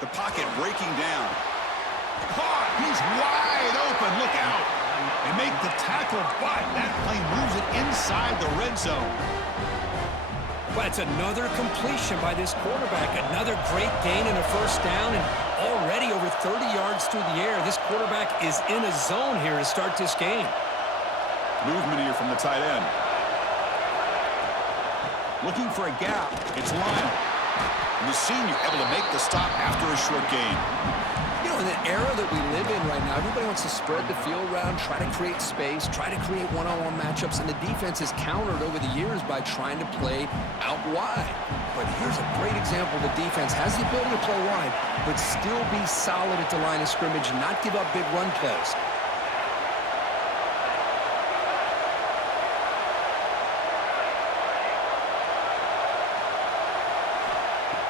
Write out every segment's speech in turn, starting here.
The pocket breaking down. Caught. He's wide open. Look out. They make the tackle, but that plane moves it inside the red zone. Well, it's another completion by this quarterback. Another great gain and a first down, and already over 30 yards through the air. This quarterback is in a zone here to start this game. Movement here from the tight end. Looking for a gap. It's Lionel. And the senior able to make the stop after a short gain. You know, in the era that we live in right now, everybody wants to spread the field around, try to create space, try to create one-on-one matchups, and the defense has countered over the years by trying to play out wide. But here's a great example. The defense has the ability to play wide, but still be solid at the line of scrimmage, not give up big run plays.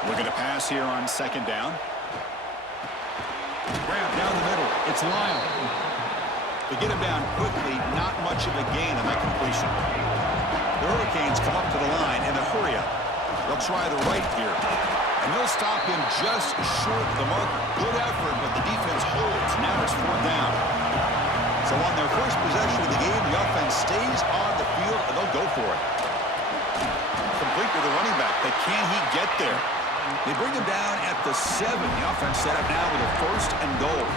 Looking to pass here on second down. Grab down the middle. It's Lyle. They get him down quickly. Not much of a gain on that completion. The Hurricanes come up to the line in a hurry up. They'll try the right here. And they'll stop him just short of the marker. Good effort, but the defense holds. Now it's fourth down. So on their first possession of the game, the offense stays on the field, and they'll go for it. Complete to the running back, but can he get there? They bring him down at the 7. The offense set up now with a first and goal.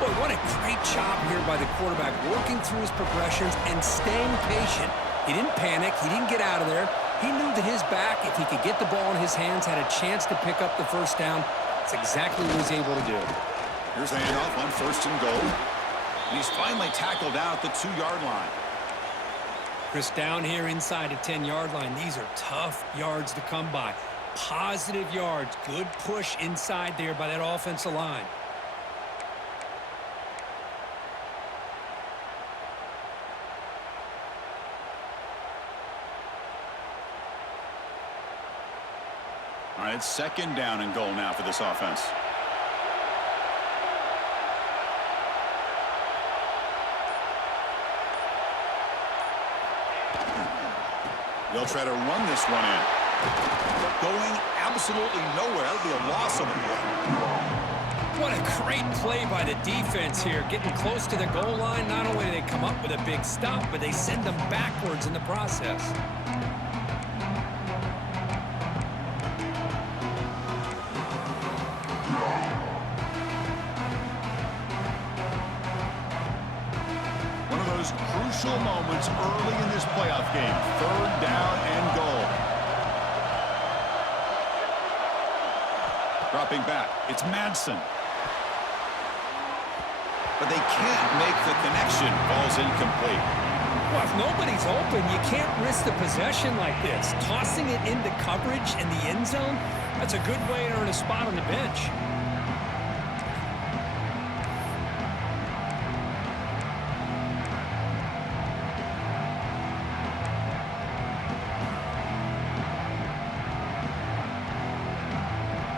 Boy, what a great job here by the quarterback, working through his progressions and staying patient. He didn't panic. He didn't get out of there. He knew that his back, if he could get the ball in his hands, had a chance to pick up the first down. That's exactly what he's able to do. Here's the handoff on first and goal. And he's finally tackled out at the 2-yard line. Chris, down here inside the 10-yard line, these are tough yards to come by. Positive yards. Good push inside there by that offensive line. All right, it's second down and goal now for this offense. They'll try to run this one in. Going absolutely nowhere. That would be a loss on the play. What a great play by the defense here. Getting close to the goal line, not only do they come up with a big stop, but they send them backwards in the process. One of those crucial moments early in this playoff game. Third down and goal. Dropping back, it's Madsen. But they can't make the connection. Ball's incomplete. Well, if nobody's open, you can't risk the possession like this. Tossing it into coverage in the end zone, that's a good way to earn a spot on the bench.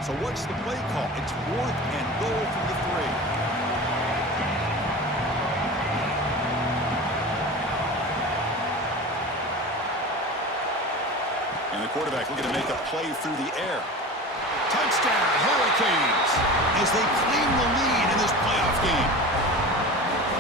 So what's the play call? It's fourth and goal from the 3. And the quarterback looking to make a play through the air. Touchdown, Hurricanes, as they claim the lead in this playoff game.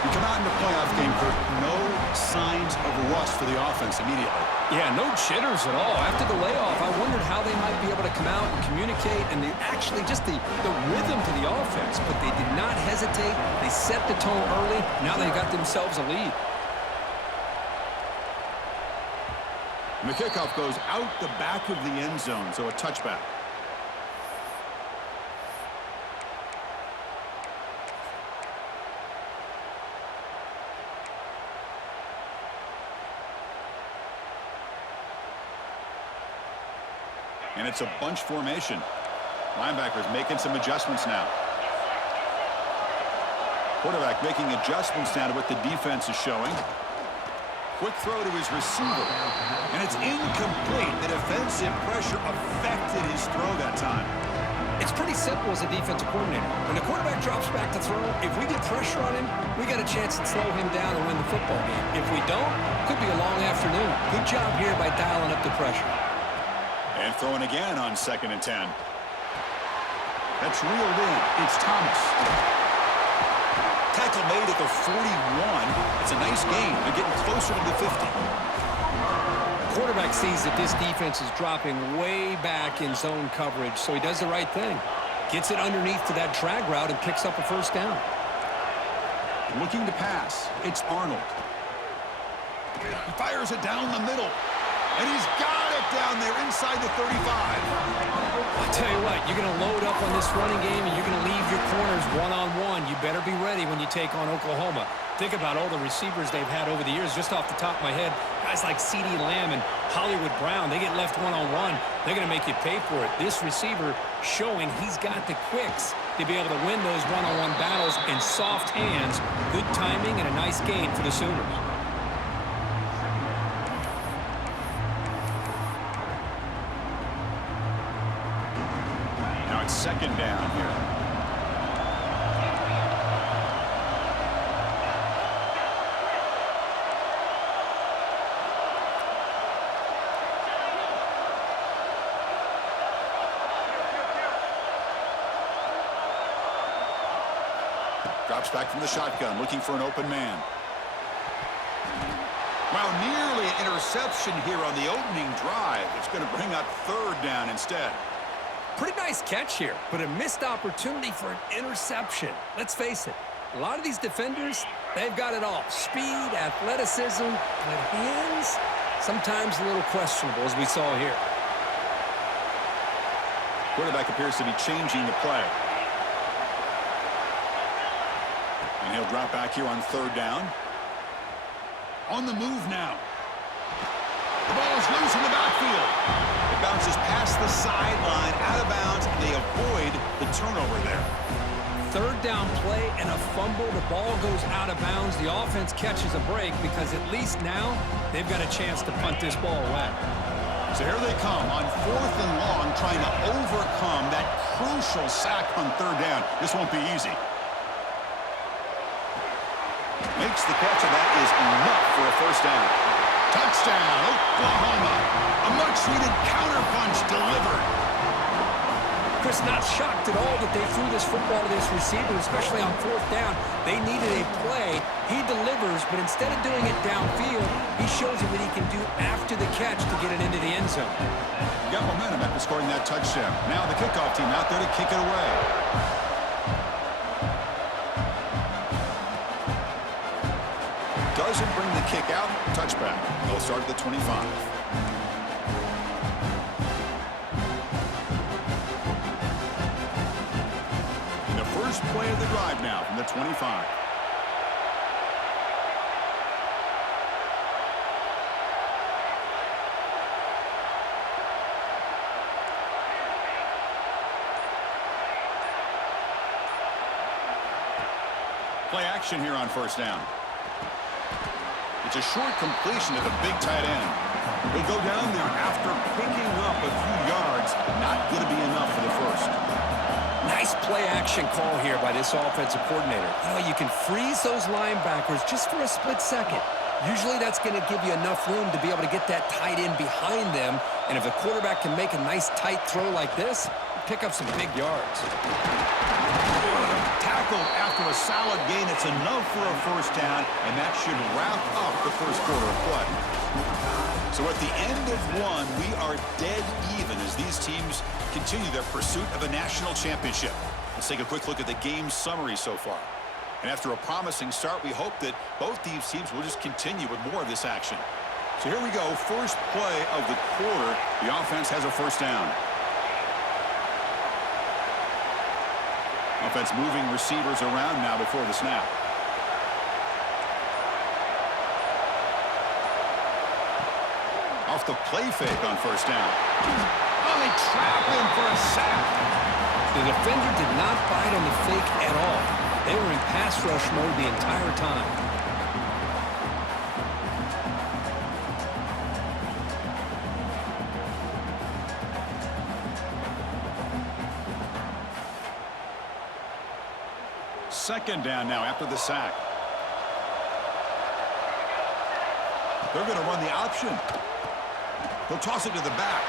We come out in the playoff game for no signs of rust for the offense immediately. Yeah, no jitters at all. After the layoff, I wondered how they might be able to come out and communicate and actually just the rhythm to the offense. But they did not hesitate. They set the tone early. Now they got themselves a lead. And the kickoff goes out the back of the end zone, so a touchback. And it's a bunch formation. Linebackers making some adjustments now. Quarterback making adjustments now to what the defense is showing. Quick throw to his receiver. And it's incomplete. The defensive pressure affected his throw that time. It's pretty simple as a defensive coordinator. When the quarterback drops back to throw, if we get pressure on him, we got a chance to slow him down and win the football game. If we don't, could be a long afternoon. Good job here by dialing up the pressure. And throwing again on 2nd and 10. That's reeled in. It's Thomas. Tackle made at the 41. It's a nice gain. They're getting closer to the 50. Quarterback sees that this defense is dropping way back in zone coverage, so he does the right thing. Gets it underneath to that drag route and picks up a first down. Looking to pass. It's Arnold. He fires it down the middle. And he's got it down there inside the 35. I'll tell you what, you're going to load up on this running game and you're going to leave your corners one-on-one. You better be ready when you take on Oklahoma. Think about all the receivers they've had over the years. Just off the top of my head, guys like CeeDee Lamb and Hollywood Brown, they get left one-on-one. They're going to make you pay for it. This receiver showing he's got the quicks to be able to win those one-on-one battles in soft hands. Good timing and a nice gain for the Sooners. Now it's second down here. Drops back from the shotgun, looking for an open man. Wow, nearly an interception here on the opening drive. It's going to bring up third down instead. Pretty nice catch here, but a missed opportunity for an interception. Let's face it, a lot of these defenders, they've got it all. Speed, athleticism, but hands, sometimes a little questionable, as we saw here. Quarterback appears to be changing the play. And he'll drop back here on third down. On the move now. The ball is loose in the backfield. It bounces past the sideline, out of bounds, and they avoid the turnover there. Third down play and a fumble. The ball goes out of bounds. The offense catches a break because at least now they've got a chance to punt this ball away. So here they come on fourth and long, trying to overcome that crucial sack on third down. This won't be easy. Makes the catch, and that is enough for a first down. Touchdown, Oklahoma. A much-needed counterpunch delivered. Chris, not shocked at all that they threw this football to this receiver, especially on fourth down. They needed a play. He delivers, but instead of doing it downfield, he shows you what he can do after the catch to get it into the end zone. Got momentum after scoring that touchdown. Now the kickoff team out there to kick it away. Doesn't bring the kick out. Touchback. They'll start at the 25. And the first play of the drive now from the 25. Play action here on first down. It's a short completion to the big tight end. They go down there after picking up a few yards. Not going to be enough for the first. Nice play action call here by this offensive coordinator. You know, you can freeze those linebackers just for a split second. Usually that's going to give you enough room to be able to get that tight end behind them. And if the quarterback can make a nice tight throw like this, pick up some big yards. Tackled after a solid gain. It's enough for a first down, and that should wrap up the first quarter of play. So at the end of one, we are dead even as these teams continue their pursuit of a national championship. Let's take a quick look at the game summary so far. And after a promising start, we hope that both these teams will just continue with more of this action. So here we go. First play of the quarter. The offense has a first down. Offense moving receivers around now before the snap. Off the play fake on first down. Oh, they trap him for a sack. The defender did not bite on the fake at all. They were in pass rush mode the entire time. Second down now after the sack. They're going to run the option. They'll toss it to the back.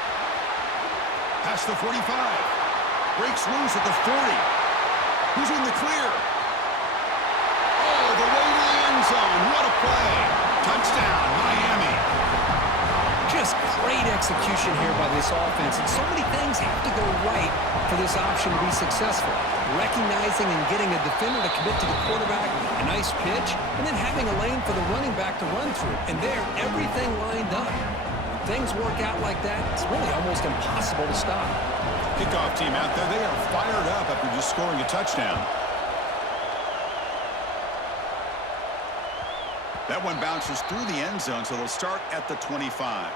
Past the 45. Breaks loose at the 40. Who's in the clear? Oh, the way to the end zone. What a play. Touchdown, Miami. Just great execution here by this offense, and so many things have to go right for this option to be successful. Recognizing and getting a defender to commit to the quarterback, a nice pitch, and then having a lane for the running back to run through. And there, everything lined up. When things work out like that, it's really almost impossible to stop. Kickoff team out there, they are fired up after just scoring a touchdown. That one bounces through the end zone, so they'll start at the 25.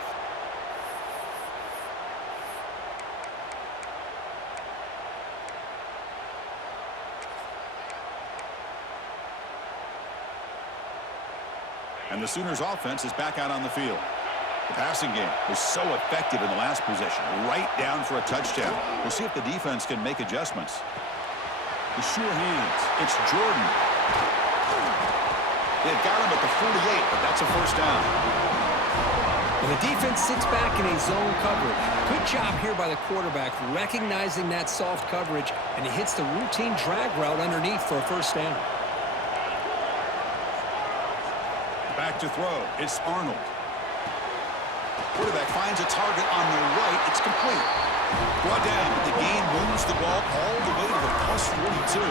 And the Sooners offense is back out on the field. The passing game was so effective in the last possession, right down for a touchdown. We'll see if the defense can make adjustments. The sure hands. It's Jordan. They've got him at the 48, but that's a first down. Well, the defense sits back in a zone coverage. Good job here by the quarterback, recognizing that soft coverage, and he hits the routine drag route underneath for a first down. Back to throw. It's Arnold. Quarterback finds a target on the right. It's complete. Brought down, but the gain moves the ball all the way to the plus 42.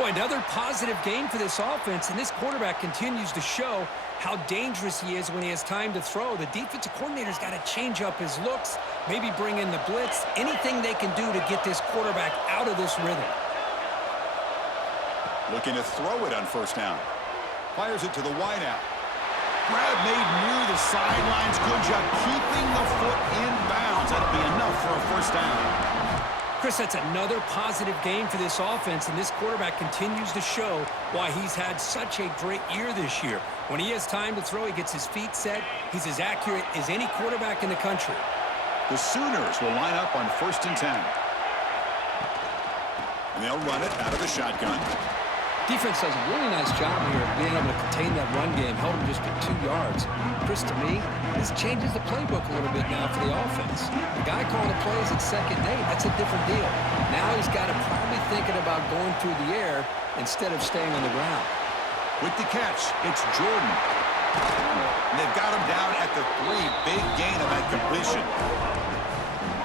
Boy, another positive game for this offense, and this quarterback continues to show how dangerous he is when he has time to throw. The defensive coordinator's got to change up his looks, maybe bring in the blitz, anything they can do to get this quarterback out of this rhythm. Looking to throw it on first down. Fires it to the wideout. Grab made near the sidelines. Good job keeping the foot in bounds. That'll be enough for a first down. Chris, that's another positive game for this offense, and this quarterback continues to show why he's had such a great year this year. When he has time to throw, he gets his feet set. He's as accurate as any quarterback in the country. The Sooners will line up on 1st and 10. And they'll run it out of the shotgun. Defense does a really nice job here of being able to contain that run game, held him just for 2 yards. Chris, to me, this changes the playbook a little bit now for the offense. The guy calling the plays at 2nd and 8, that's a different deal. Now he's got to probably thinking about going through the air instead of staying on the ground. With the catch, it's Jordan. And they've got him down at the 3. Big gain on that completion.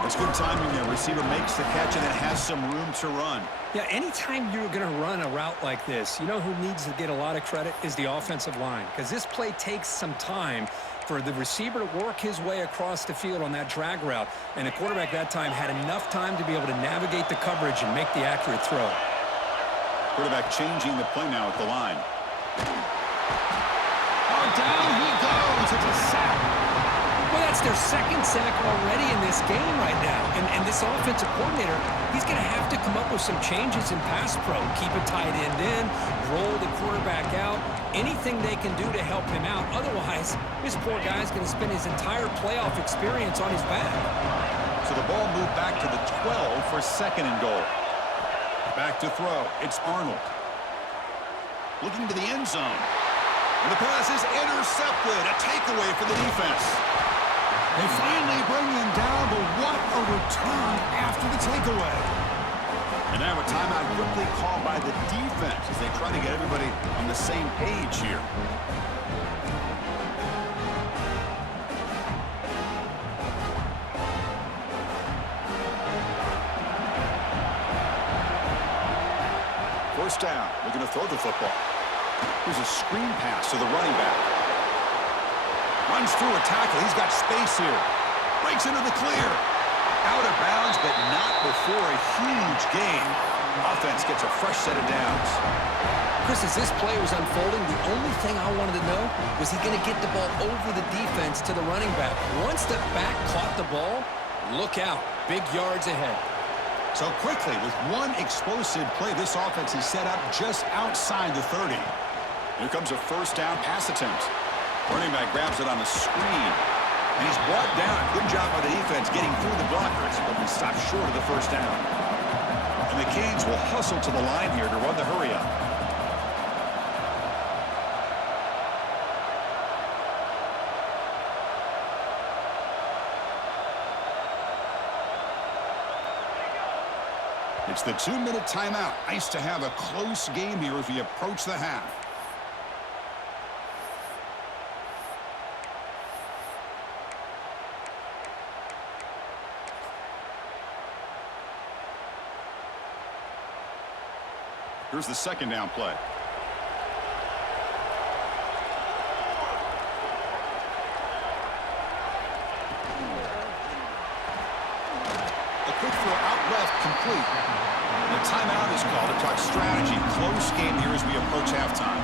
That's good timing there. Receiver makes the catch and then has some room to run. Yeah, anytime you're going to run a route like this, you know who needs to get a lot of credit is the offensive line, because this play takes some time for the receiver to work his way across the field on that drag route, and the quarterback that time had enough time to be able to navigate the coverage and make the accurate throw. Quarterback changing the play now at the line. Oh, down he goes. It's a sack. Well, that's their 2nd sack already in this game right now. And this offensive coordinator, he's going to have to come up with some changes in pass pro. Keep a tight end in, roll the quarterback out, anything they can do to help him out. Otherwise, this poor guy's going to spend his entire playoff experience on his back. So the ball moved back to the 12 for 2nd and goal. Back to throw. It's Arnold. Looking to the end zone. And the pass is intercepted. A takeaway for the defense. They finally bring him down, but what a return after the takeaway. And now a timeout quickly called by the defense as they try to get everybody on the same page here. First down. They're going to throw the football. Here's a screen pass to the running back. Runs through a tackle. He's got space here. Breaks into the clear. Out of bounds, but not before a huge gain. Offense gets a fresh set of downs. Chris, as this play was unfolding, the only thing I wanted to know was he going to get the ball over the defense to the running back. Once the back caught the ball, look out. Big yards ahead. So quickly, with one explosive play, this offense is set up just outside the 30. Here comes a first down pass attempt. Running back grabs it on the screen. And he's brought down. Good job by the defense getting through the blockers, but he stopped short of the first down. And the Canes will hustle to the line here to run the hurry up. It's the 2-minute timeout. Nice to have a close game here as we approach the half. Here's the second down play. A quick throw out left, complete. The timeout is called to talk strategy. Close game here as we approach halftime.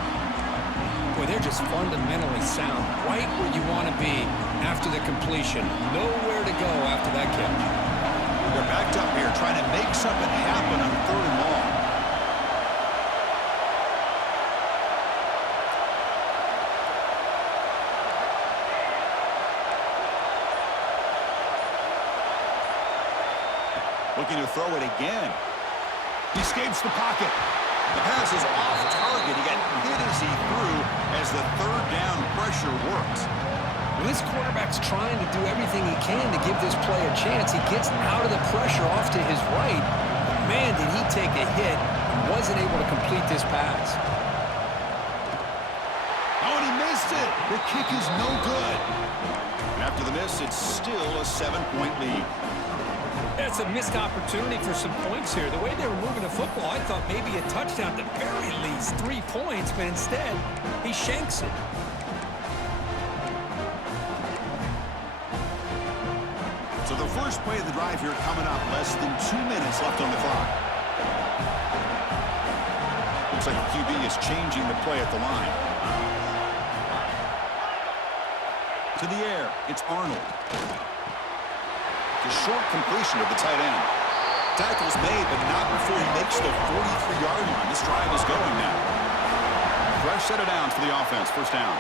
Boy, they're just fundamentally sound. Right where you want to be after the completion. Nowhere to go after that catch. They're backed up here trying to make something happen on 3rd and long. Looking to throw it again. He escapes the pocket. The pass is off target. He got hit as he threw as the 3rd down pressure worked. Well, this quarterback's trying to do everything he can to give this play a chance. He gets out of the pressure off to his right. But man, did he take a hit and wasn't able to complete this pass. Oh, and he missed it. The kick is no good. And after the miss, it's still a 7-point lead. That's a missed opportunity for some points here. The way they were moving the football, I thought maybe a touchdown, at the very least 3 points, but instead, he shanks it. So the first play of the drive here coming up. Less than 2 minutes left on the clock. Looks like the QB is changing the play at the line. To the air, it's Arnold. The short completion of the tight end. Tackle's made, but not before he makes the 43-yard line. This drive is going now. Fresh set of downs for the offense. First down.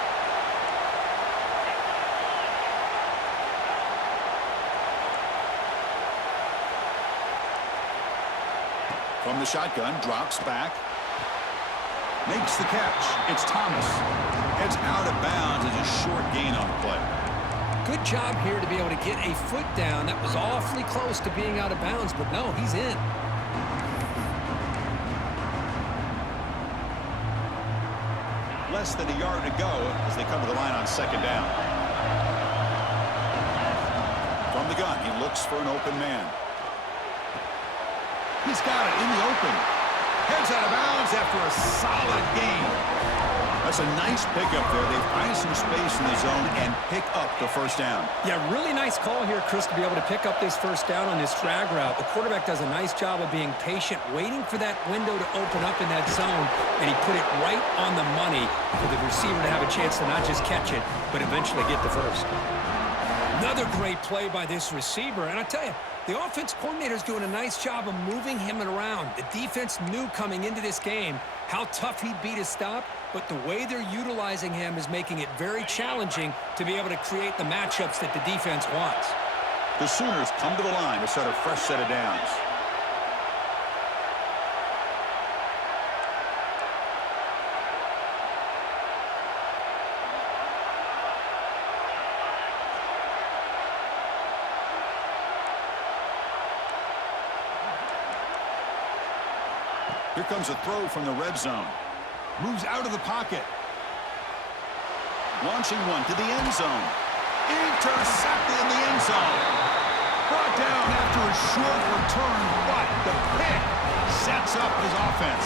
From the shotgun, drops back. Makes the catch. It's Thomas. Heads out of bounds as a short gain on the play. Good job here to be able to get a foot down. That was awfully close to being out of bounds, but no, he's in. Less than a yard to go as they come to the line on 2nd down. From the gun, he looks for an open man. He's got it in the open. Heads out of bounds after a solid gain. That's a nice pickup there. They find some space in the zone and pick up the first down. Yeah, really nice call here, Chris, to be able to pick up this first down on this drag route. The quarterback does a nice job of being patient, waiting for that window to open up in that zone, and he put it right on the money for the receiver to have a chance to not just catch it, but eventually get the first. Another great play by this receiver, and I tell you, the offense coordinator is doing a nice job of moving him around. The defense knew coming into this game how tough he'd be to stop, but the way they're utilizing him is making it very challenging to be able to create the matchups that the defense wants. The Sooners come to the line to set a fresh set of downs. Here comes a throw from the red zone. Moves out of the pocket. Launching one to the end zone. Intercepted in the end zone. Brought down after a short return, but the pick sets up his offense.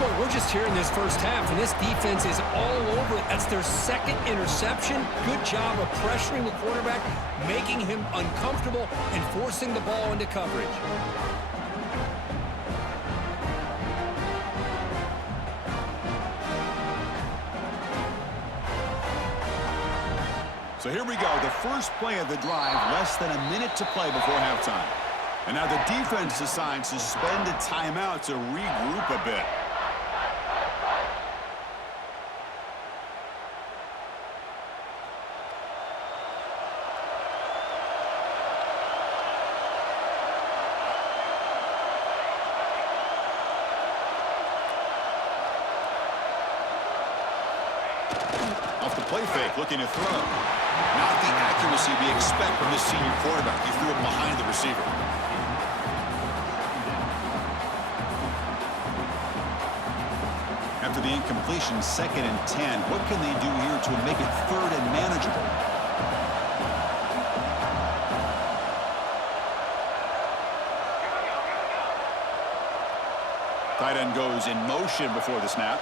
Boy, we're just here in this first half, and this defense is all over it. That's their 2nd interception. Good job of pressuring the quarterback, making him uncomfortable, and forcing the ball into coverage. So here we go, the first play of the drive, less than a minute to play before halftime. And now the defense decides to spend a timeout to regroup a bit. Off the play fake, looking to throw. Not the accuracy we expect from this senior quarterback. He threw it behind the receiver. After the incompletion, 2nd and 10. What can they do here to make it 3rd and manageable? Tight end goes in motion before the snap.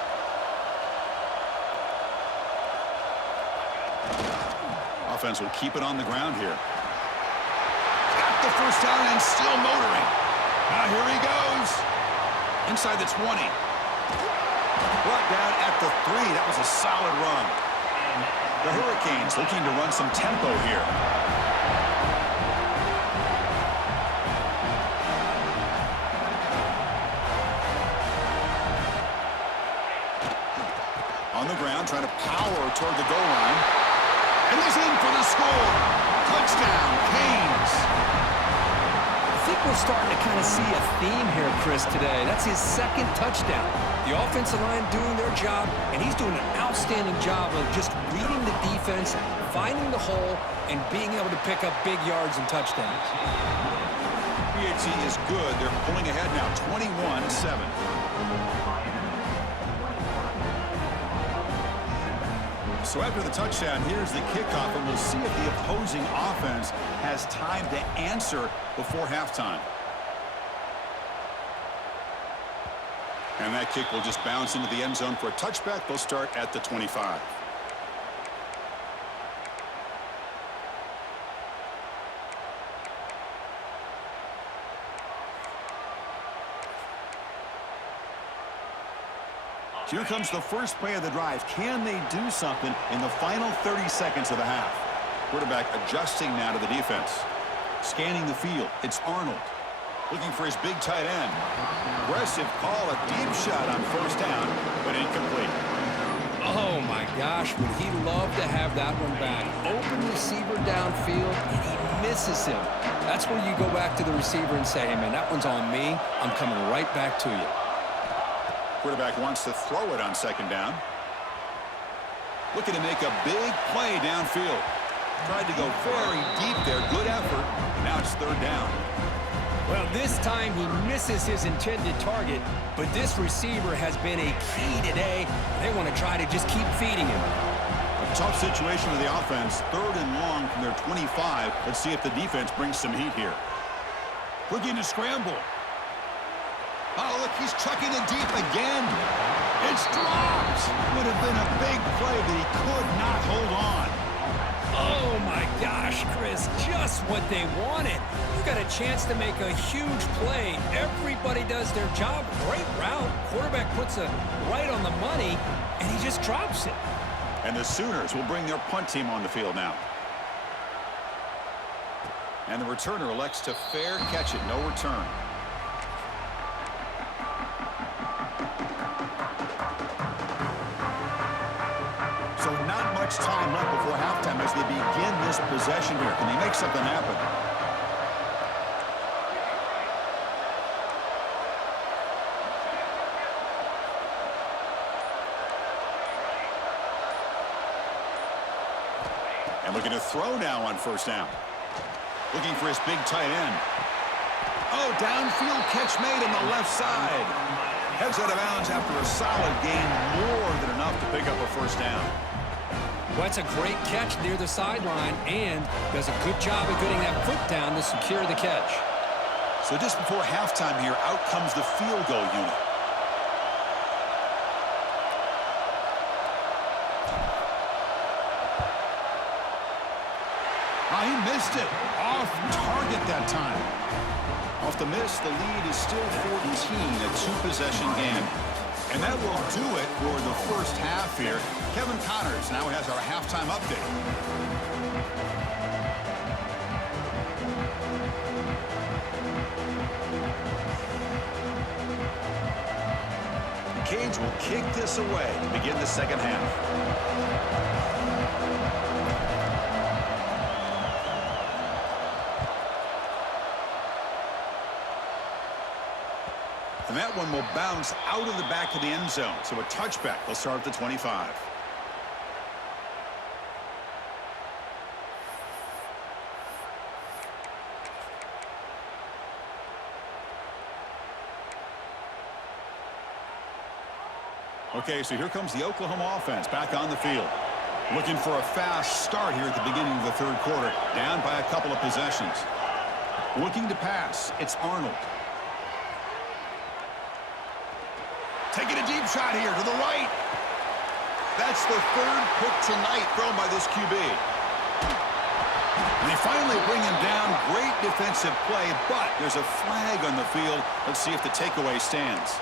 Offense will keep it on the ground here. Got the first down and still motoring. Now here he goes. Inside the 20. Brought down at the 3. That was a solid run. The Hurricanes looking to run some tempo here. On the ground, trying to power toward the goal line. And he's in for the score. Touchdown, Canes. I think we're starting to kind of see a theme here, Chris, today. That's his 2nd touchdown. The offensive line doing their job, and he's doing an outstanding job of just reading the defense, finding the hole, and being able to pick up big yards and touchdowns. PHC is good. They're pulling ahead now, 21-7. So after the touchdown, here's the kickoff, and we'll see if the opposing offense has time to answer before halftime. And that kick will just bounce into the end zone for a touchback. They'll start at the 25. Here comes the first play of the drive. Can they do something in the final 30 seconds of the half? Quarterback adjusting now to the defense. Scanning the field. It's Arnold. Looking for his big tight end. Aggressive call, a deep shot on first down, but incomplete. Oh, my gosh, would he love to have that one back. Open receiver downfield, and he misses him. That's where you go back to the receiver and say, hey, man, that one's on me. I'm coming right back to you. Quarterback wants to throw it on 2nd down. Looking to make a big play downfield. Tried to go very deep there. Good effort. Now it's 3rd down. Well, this time he misses his intended target, but this receiver has been a key today. They want to try to just keep feeding him. A tough situation with the offense. 3rd and long from their 25. Let's see if the defense brings some heat here. Looking to scramble. Oh, look, he's chucking it deep again. It's dropped. Would have been a big play, but he could not hold on. Oh, my gosh, Chris, just what they wanted. You got a chance to make a huge play. Everybody does their job. Great route. Quarterback puts it right on the money, and he just drops it. And the Sooners will bring their punt team on the field now. And the returner elects to fair catch it. No return. So not much time left before halftime as they begin this possession here. Can they make something happen? And looking to throw now on first down. Looking for his big tight end. Oh, downfield catch made on the left side. Heads out of bounds after a solid gain, more than enough to pick up a first down. Well, that's a great catch near the sideline and does a good job of getting that foot down to secure the catch. So just before halftime here, out comes the field goal unit. He missed it. Off target that time. Off the miss, the lead is still 14, a two-possession game. And that will do it for the first half here. Kevin Connors now has our halftime update. The Canes will kick this away to begin the second half. And that one will bounce out of the back of the end zone. So a touchback. They'll start at the 25. Okay, so here comes the Oklahoma offense back on the field. Looking for a fast start here at the beginning of the third quarter. Down by a couple of possessions. Looking to pass. It's Arnold. Taking a deep shot here to the right. That's the third pick tonight thrown by this QB. And they finally bring him down. Great defensive play, but there's a flag on the field. Let's see if the takeaway stands.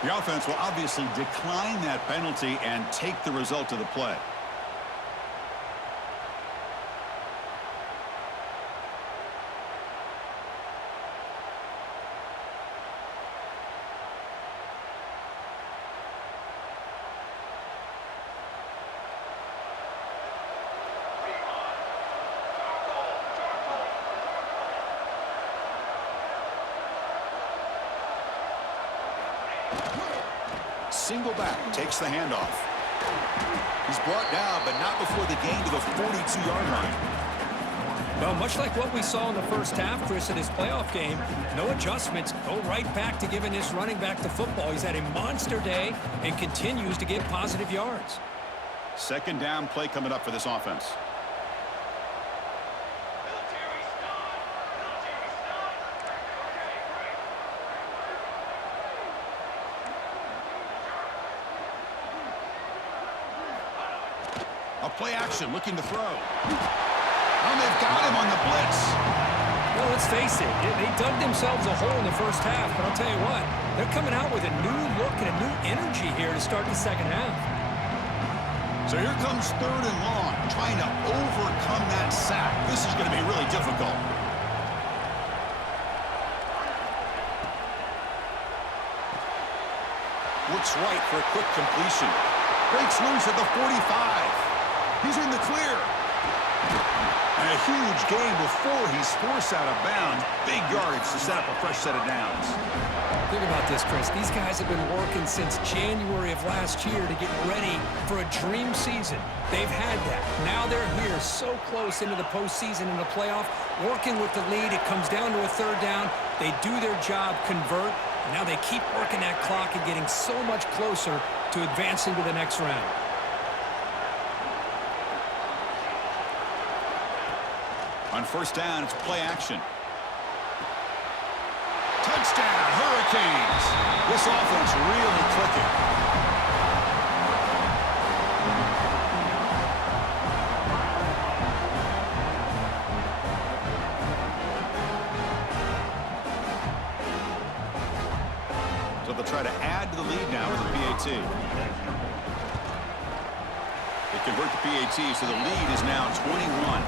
The offense will obviously decline that penalty and take the result of the play. Single back, takes the handoff. He's brought down, but not before the gain to the 42-yard line. Well, much like what we saw in the first half, Chris, in his playoff game, no adjustments. Go right back to giving this running back the football. He's had a monster day and continues to get positive yards. Second down play coming up for this offense. Play action, looking to throw. Oh, they've got him on the blitz. Well, let's face it, they dug themselves a hole in the first half, but I'll tell you what, they're coming out with a new look and a new energy here to start the second half. So here comes third and long, trying to overcome that sack. This is going to be really difficult. Looks right for a quick completion. Breaks loose at the 45. He's in the clear. And a huge gain before he's forced out of bounds. Big yardage to set up a fresh set of downs. Think about this, Chris. These guys have been working since January of last year to get ready for a dream season. They've had that. Now they're here so close into the postseason and the playoff, working with the lead. It comes down to a third down. They do their job, convert. And now they keep working that clock and getting so much closer to advancing to the next round. On first down, it's play action. Touchdown, Hurricanes. This offense really clicking. So they'll try to add to the lead now with a PAT. They convert the PAT, so the lead is now 21.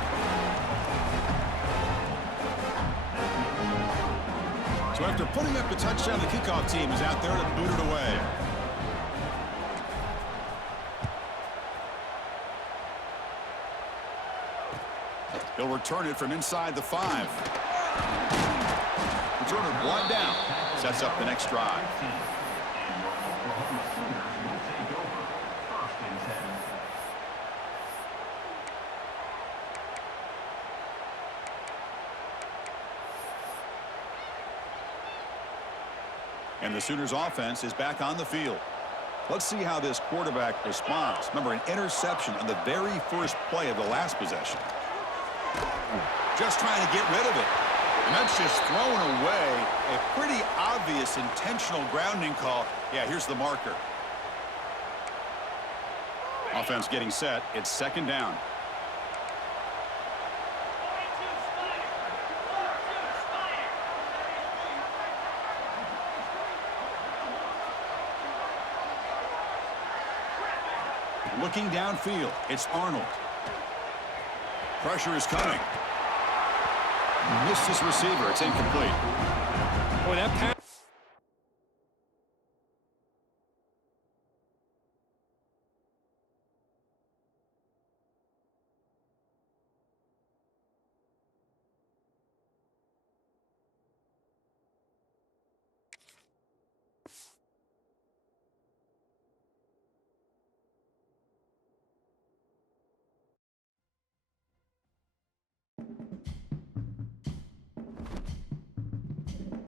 So after putting up the touchdown, the kickoff team is out there to boot it away. He'll return it from inside the 5. Returner brought down. Sets up the next drive. And the Sooners offense is back on the field. Let's see how this quarterback responds. Remember, an interception on the very first play of the last possession. Just trying to get rid of it. And that's just thrown away. A pretty obvious intentional grounding call. Yeah, here's the marker. Offense getting set. It's second down. Looking downfield, it's Arnold. Pressure is coming. Missed his receiver. It's incomplete. Boy, that pass